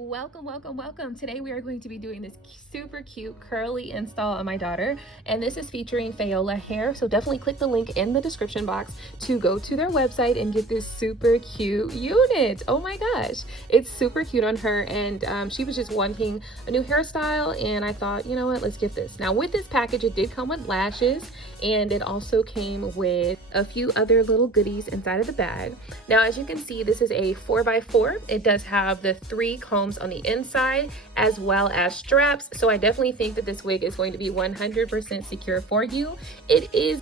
Welcome, welcome, welcome. Today we are going to be doing this super cute curly install on my daughter, and this is featuring Fayola hair. So definitely click the link in the description box to go to their website and get this super cute unit. Oh my gosh, it's super cute on her, and she was just wanting a new hairstyle, and I thought, you know what, let's get this. Now with this package, it did come with lashes, and it also came with a few other little goodies inside of the bag. Now as you can see, this is a 4x4. It does have the 3 combs on the inside as well as straps, so I definitely think that this wig is going to be 100% secure for you. It is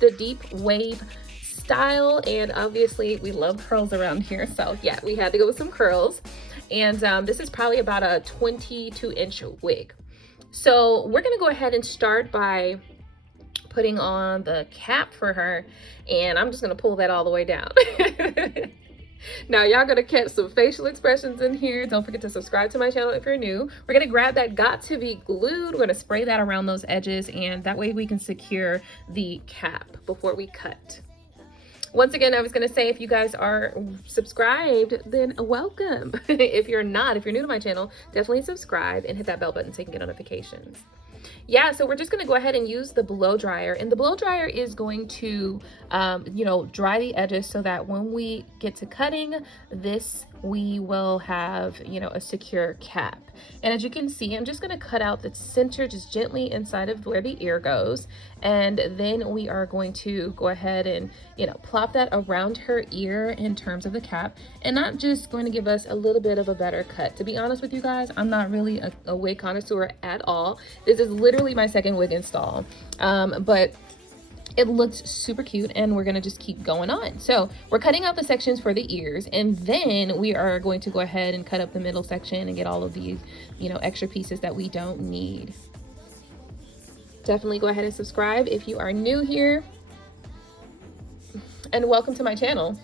the deep wave style, and obviously we love curls around here, so yeah, we had to go with some curls. And this is probably about a 22-inch wig. So we're gonna go ahead and start by putting on the cap for her, and I'm just gonna pull that all the way down. Now y'all gonna catch some facial expressions in here. Don't forget to subscribe to my channel if you're new. We're gonna grab that got to be glued. We're gonna spray that around those edges, and that way we can secure the cap before we cut. Once again, I was gonna say, if you guys are subscribed, then welcome. If you're not, if you're new to my channel, definitely subscribe and hit that bell button so you can get notifications. Yeah, so we're just gonna go ahead and use the blow dryer, and the blow dryer is going to dry the edges so that when we get to cutting this, we will have a secure cap. And as you can see, I'm just gonna cut out the center just gently inside of where the ear goes, and then we are going to go ahead and plop that around her ear in terms of the cap, and not just going to give us a little bit of a better cut. To be honest with you guys, I'm not really a wig connoisseur at all. This is literally my second wig install, but it looks super cute, and we're gonna just keep going on. So we're cutting out the sections for the ears, and then we are going to go ahead and cut up the middle section and get all of these extra pieces that we don't need. Definitely go ahead and subscribe if you are new here, and welcome to my channel.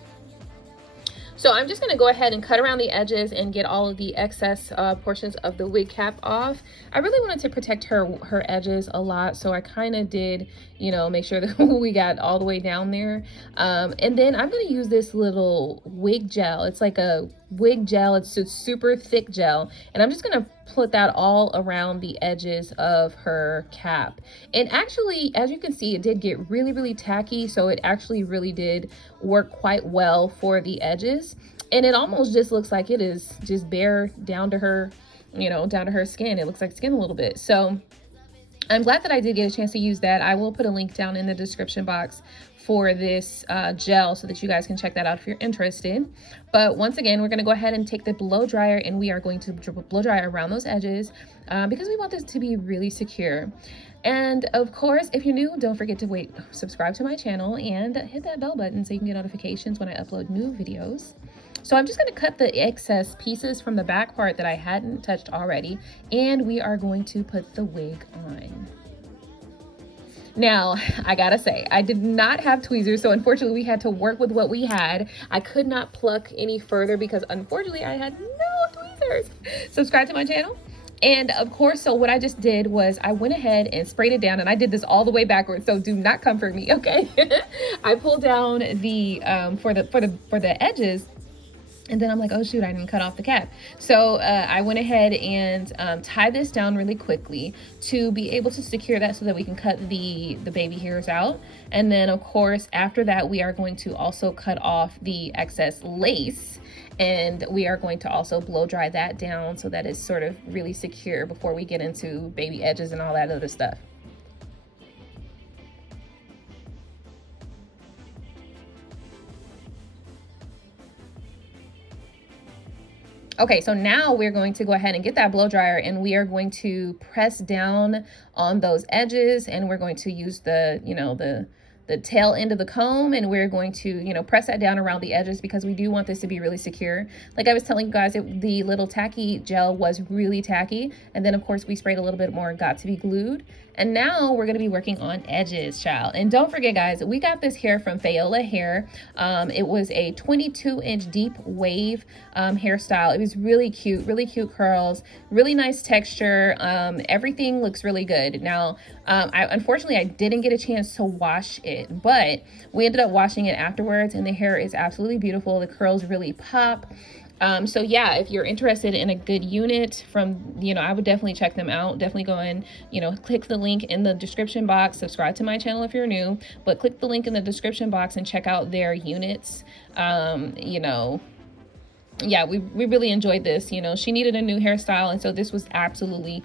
So I'm just gonna go ahead and cut around the edges and get all of the excess portions of the wig cap off. I really wanted to protect her edges a lot, so I kind of did, make sure that we got all the way down there. And then I'm gonna use this little wig gel. It's like a wig gel. It's a super thick gel, and I'm just gonna put that all around the edges of her cap. And actually, as you can see, it did get really tacky, so it actually really did work quite well for the edges, and it almost just looks like it is just bare down to her down to her skin. It looks like skin a little bit. So I'm glad that I did get a chance to use that. I will put a link down in the description box for this gel so that you guys can check that out if you're interested. But once again, we're going to go ahead and take the blow dryer, and we are going to blow dry around those edges because we want this to be really secure. And of course, if you're new, don't forget to subscribe to my channel and hit that bell button so you can get notifications when I upload new videos. So I'm just going to cut the excess pieces from the back part that I hadn't touched already, and we are going to put the wig on. Now, I gotta say, I did not have tweezers, so unfortunately we had to work with what we had. I could not pluck any further because unfortunately I had no tweezers. Subscribe to my channel. And of course, so what I just did was I went ahead and sprayed it down, and I did this all the way backwards, so do not come for me, okay? I pulled down the for the edges, and then I'm like, oh shoot, I didn't cut off the cap. So I went ahead and tied this down really quickly to be able to secure that so that we can cut the baby hairs out. And then of course, after that, we are going to also cut off the excess lace, and we are going to also blow dry that down so that it's sort of really secure before we get into baby edges and all that other stuff. Okay, so now we're going to go ahead and get that blow dryer, and we are going to press down on those edges, and we're going to use the tail end of the comb, and we're going to press that down around the edges because we do want this to be really secure. Like I was telling you guys, the little tacky gel was really tacky, and then of course we sprayed a little bit more got to be glued. And now we're going to be working on edges, child. And don't forget, guys, we got this hair from Fayola hair. It was a 22-inch deep wave hairstyle. It was really cute curls, really nice texture. Everything looks really good. Now, unfortunately, I didn't get a chance to wash it, but we ended up washing it afterwards, and the hair is absolutely beautiful. The curls really pop. So yeah, if you're interested in a good unit from, you know, I would definitely check them out. Definitely go in, you know, click the link in the description box, subscribe to my channel if you're new, but click the link in the description box and check out their units. You know, yeah, we really enjoyed this. You know, she needed a new hairstyle, and so this was absolutely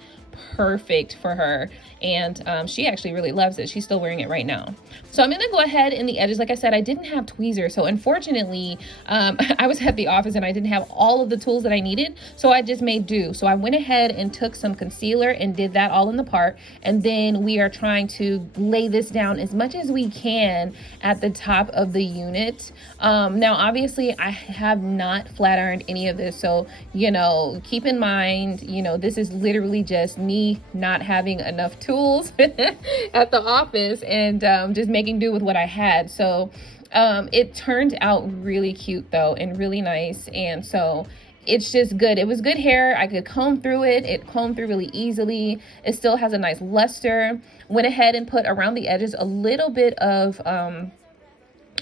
perfect for her. And she actually really loves it. She's still wearing it right now. So I'm gonna go ahead in the edges. Like I said, I didn't have tweezers, so unfortunately I was at the office and I didn't have all of the tools that I needed, so I just made do. So I went ahead and took some concealer and did that all in the part, and then we are trying to lay this down as much as we can at the top of the unit. Now obviously I have not flat ironed any of this, so you know, keep in mind, you know, this is literally just me not having enough tools at the office and just making do with what I had. So it turned out really cute though, and really nice. And so it's just good. It was good hair. I could comb through it. It combed through really easily. It still has a nice luster. Went ahead and put around the edges a little bit of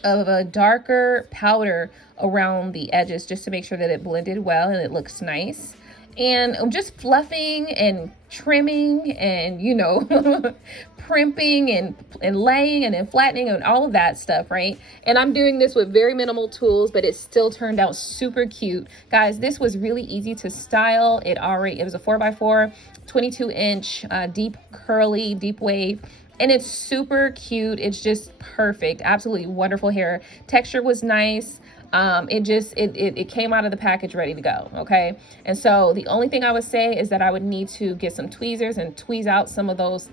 a darker powder around the edges just to make sure that it blended well and it looks nice. And I'm just fluffing and trimming and, you know, primping and laying and then flattening and all of that stuff, right? And I'm doing this with very minimal tools, but it still turned out super cute. Guys, this was really easy to style. It was a 4x4, 22-inch, deep curly, deep wave. And it's super cute. It's just perfect. Absolutely wonderful hair. Texture was nice. It came out of the package ready to go. Okay. And so the only thing I would say is that I would need to get some tweezers and tweeze out some of those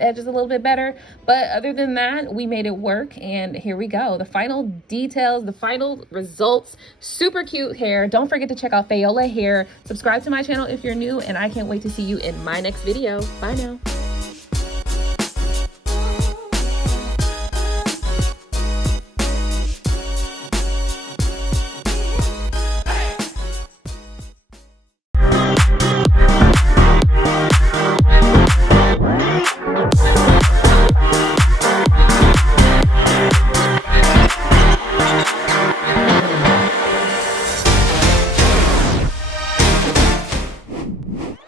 edges a little bit better. But other than that, we made it work. And here we go. The final details, the final results, super cute hair. Don't forget to check out Fayola Hair. Subscribe to my channel if you're new, and I can't wait to see you in my next video. Bye now.